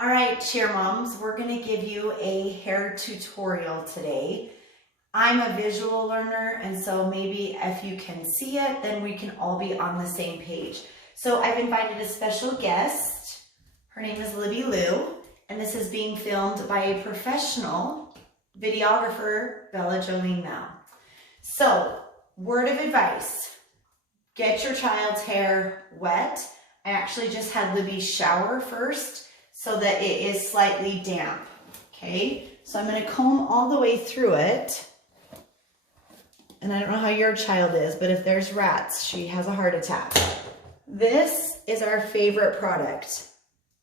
All right, cheer moms, we're going to give you a hair tutorial today. I'm a visual learner, and so maybe if you can see it, then we can all be on the same page. So I've invited a special guest. Her name is Libby Lou, and this is being filmed by a professional videographer, Bella Jolene Mel. So, word of advice, get your child's hair wet. I actually just had Libby shower first, so that it is slightly damp, okay? So I'm gonna comb all the way through it. And I don't know how your child is, but if there's rats, she has a heart attack. This is our favorite product,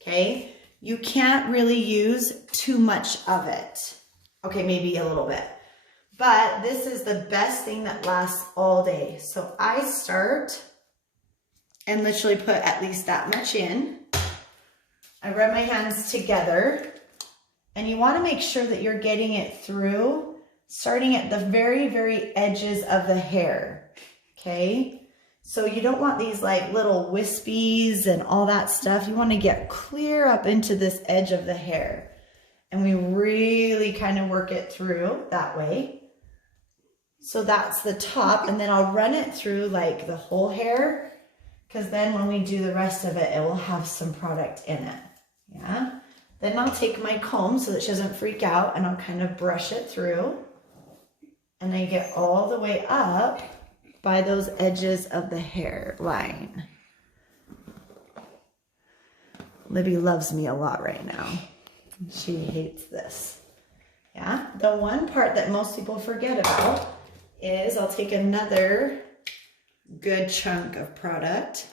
okay? You can't really use too much of it. Okay, maybe a little bit. But this is the best thing that lasts all day. So I start and literally put at least that much in. I rub my hands together, and you want to make sure that you're getting it through, starting at the very, very edges of the hair, okay? So you don't want these like little wispies and all that stuff. You want to get clear up into this edge of the hair, and we really kind of work it through that way. So that's the top, and then I'll run it through like the whole hair, because then when we do the rest of it, it will have some product in it. Yeah, then I'll take my comb so that she doesn't freak out, and I'll kind of brush it through, and I get all the way up by those edges of the hair line. Libby loves me a lot right now. She hates this. Yeah, the one part that most people forget about is I'll take another good chunk of product,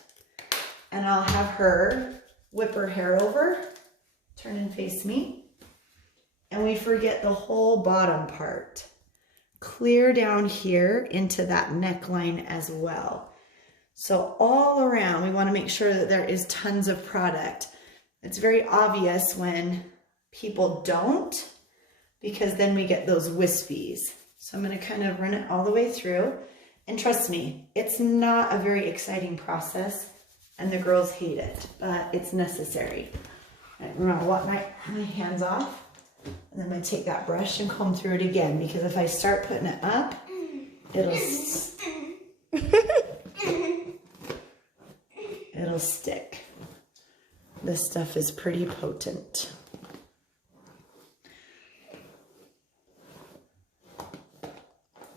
and I'll have her whip her hair over, turn and face me, and we forget the whole bottom part. Clear down here into that neckline as well. So all around, we want to make sure that there is tons of product. It's very obvious when people don't, because then we get those wispies. So I'm going to kind of run it all the way through, and trust me, it's not a very exciting process, and the girls hate it, but it's necessary. I'm going to wipe my hands off, and then I'm going to take that brush and comb through it again, because if I start putting it up, it'll stick. This stuff is pretty potent.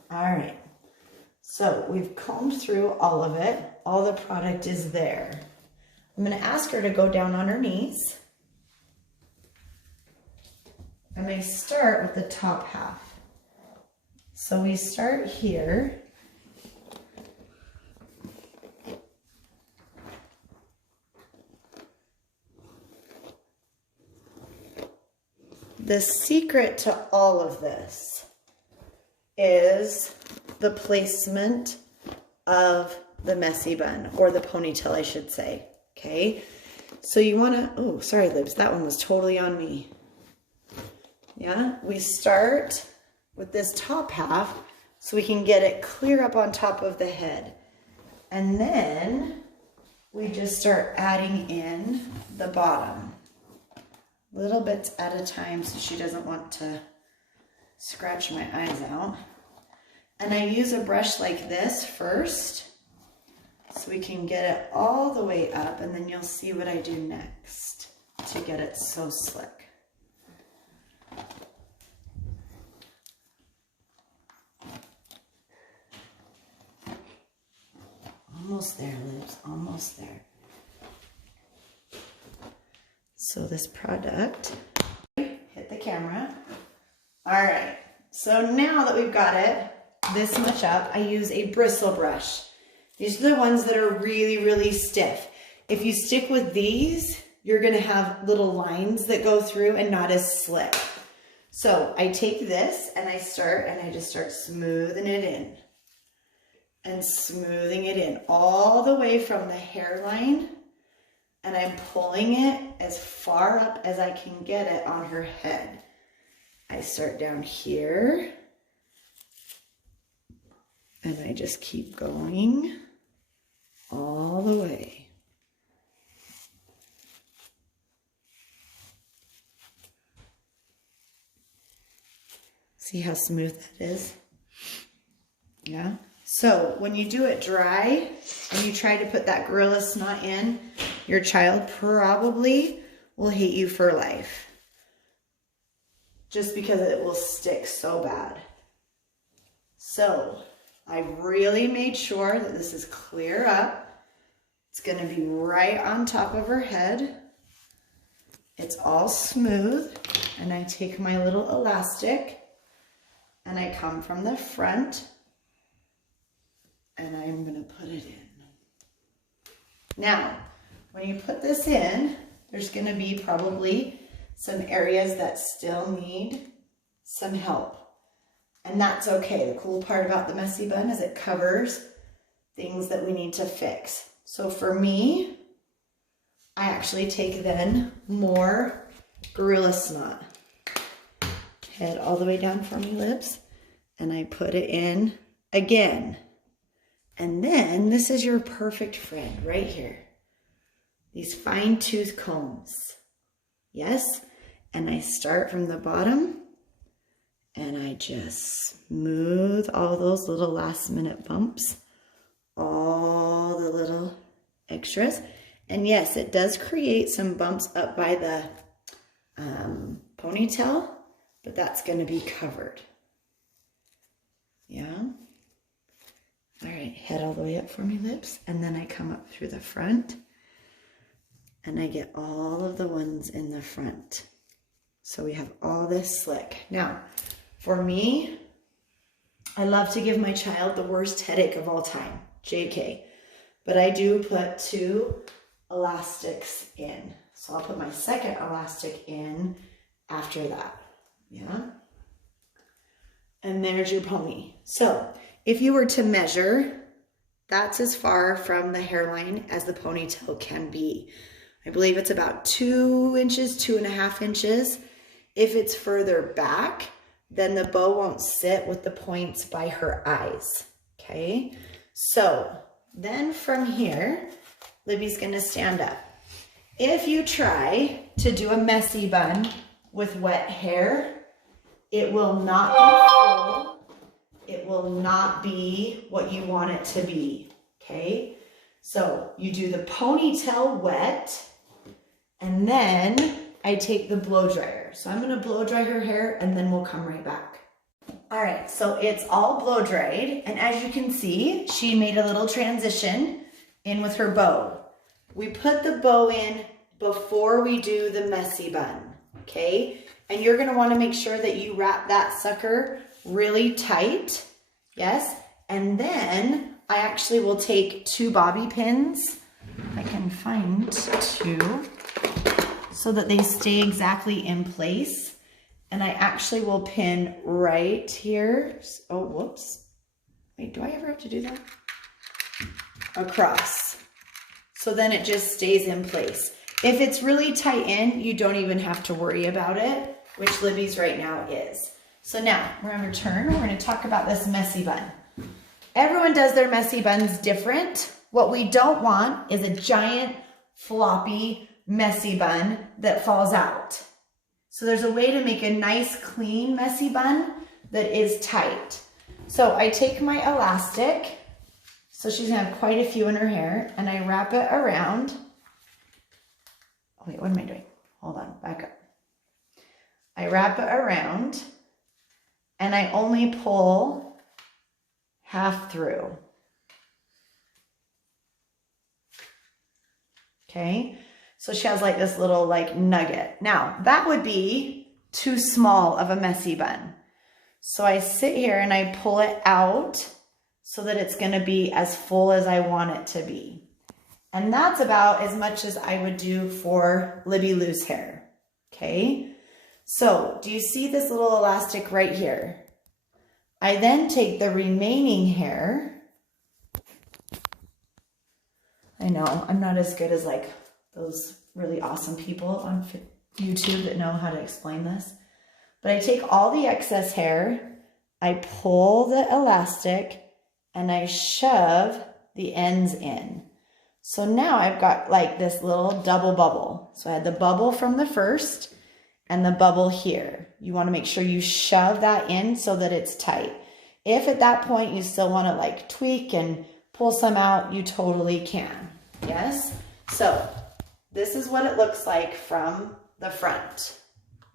All right. So we've combed through all of it. All the product is there. I'm going to ask her to go down on her knees. And I start with the top half. So we start here. The secret to all of this is the placement of the messy bun, or the ponytail, I should say. Okay, so you want to, oh, sorry, Libs, that one was totally on me. Yeah, we start with this top half so we can get it clear up on top of the head. And then we just start adding in the bottom, little bits at a time, so she doesn't want to scratch my eyes out. And I use a brush like this first, so we can get it all the way up, and then you'll see what I do next to get it so slick. Almost there, Liz, almost there. So this product, hit the camera. All right, so now that we've got it this much up, I use a bristle brush. These are the ones that are really, really stiff. If you stick with these, you're gonna have little lines that go through and not as slick. So I take this and I just start smoothing it in. And smoothing it in all the way from the hairline, and I'm pulling it as far up as I can get it on her head. I start down here, and I just keep going all the way. See how smooth that is? Yeah. So when you do it dry and you try to put that gorilla snot in, your child probably will hate you for life. Just because it will stick so bad. So I really made sure that this is clear up. It's going to be right on top of her head. It's all smooth. And I take my little elastic and I come from the front and I'm going to put it in. Now, when you put this in, there's going to be probably some areas that still need some help. And that's okay. The cool part about the Messy Bun is it covers things that we need to fix. So for me, I actually take then more gorilla snot. Head all the way down for me, lips, and I put it in again. And then this is your perfect friend right here. These fine tooth combs. Yes, and I start from the bottom and I just smooth all those little last minute bumps, all the little extras. And yes, it does create some bumps up by the ponytail, but that's going to be covered. Yeah. All right, head all the way up for me, lips, and then I come up through the front and I get all of the ones in the front. So we have all this slick. Now, for me, I love to give my child the worst headache of all time, JK, but I do put 2 elastics in. So I'll put my second elastic in after that, yeah? And there's your pony. So if you were to measure, that's as far from the hairline as the ponytail can be. I believe it's about 2 inches, 2.5 inches. If it's further back, then the bow won't sit with the points by her eyes, okay? So then from here, Libby's gonna stand up. If you try to do a messy bun with wet hair, it will not be full. It will not be what you want it to be, okay? So you do the ponytail wet, and then I take the blow dryer. So I'm gonna blow dry her hair and then we'll come right back. All right, so it's all blow dried, and as you can see, she made a little transition in with her bow. We put the bow in before we do the messy bun, okay? And you're gonna wanna make sure that you wrap that sucker really tight, yes? And then I actually will take 2 bobby pins, if I can find 2, so that they stay exactly in place. And I actually will pin right here. Oh, whoops. Wait, do I ever have to do that? Across. So then it just stays in place. If it's really tight in, you don't even have to worry about it, which Libby's right now is. So now we're gonna turn, we're gonna talk about this messy bun. Everyone does their messy buns different. What we don't want is a giant, floppy, messy bun that falls out. So there's a way to make a nice, clean, messy bun that is tight. So I take my elastic, so she's gonna have quite a few in her hair, and I wrap it around. Oh wait, what am I doing? Hold on, back up. I wrap it around, and I only pull half through. Okay, so she has like this little like nugget. Now that would be too small of a messy bun. So I sit here and I pull it out so that it's gonna be as full as I want it to be. And that's about as much as I would do for Libby Lou's hair, okay? So do you see this little elastic right here? I then take the remaining hair. I know, I'm not as good as like those really awesome people on YouTube that know how to explain this. But I take all the excess hair, I pull the elastic, and I shove the ends in. So now I've got like this little double bubble. So I had the bubble from the first, and the bubble here. You want to make sure you shove that in so that it's tight. If at that point you still want to like tweak and pull some out, you totally can. Yes? So this is what it looks like from the front.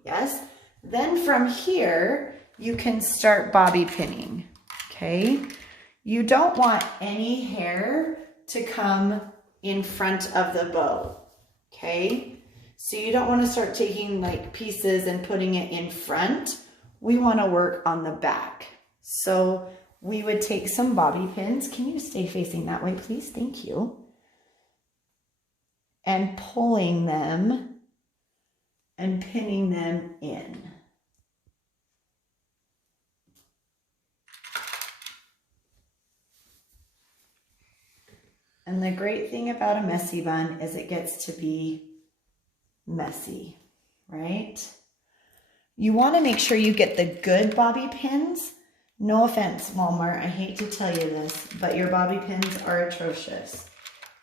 Yes? Then from here, you can start bobby pinning. Okay? You don't want any hair to come in front of the bow. Okay? So you don't want to start taking like pieces and putting it in front. We want to work on the back. So we would take some bobby pins. Can you stay facing that way, please? Thank you. And pulling them and pinning them in. And the great thing about a messy bun is it gets to be messy, right? You want to make sure you get the good bobby pins. No offense, Walmart, I hate to tell you this, but your bobby pins are atrocious.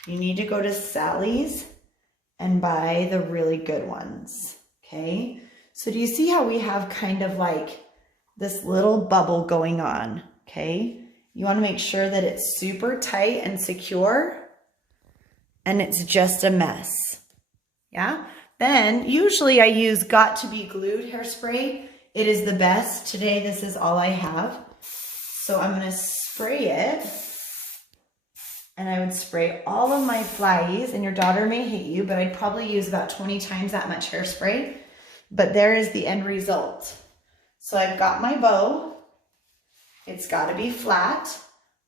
You need to go to Sally's and buy the really good ones, okay? So do you see how we have kind of like this little bubble going on, okay? You want to make sure that it's super tight and secure and it's just a mess, yeah? Then usually I use Got to Be Glued hairspray. It is the best. Today this is all I have. So I'm going to spray it. And I would spray all of my flyaes, and your daughter may hate you, but I'd probably use about 20 times that much hairspray. But there is the end result. So I've got my bow. It's got to be flat.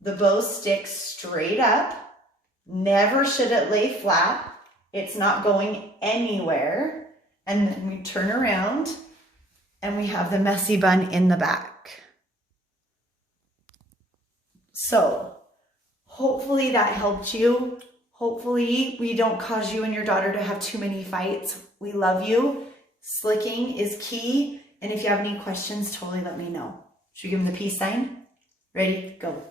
The bow sticks straight up. Never should it lay flat. It's not going anywhere. And then we turn around and we have the messy bun in the back. So hopefully that helped you. Hopefully we don't cause you and your daughter to have too many fights. We love you. Slicking is key. And if you have any questions, totally let me know. Should we give them the peace sign? Ready? Go.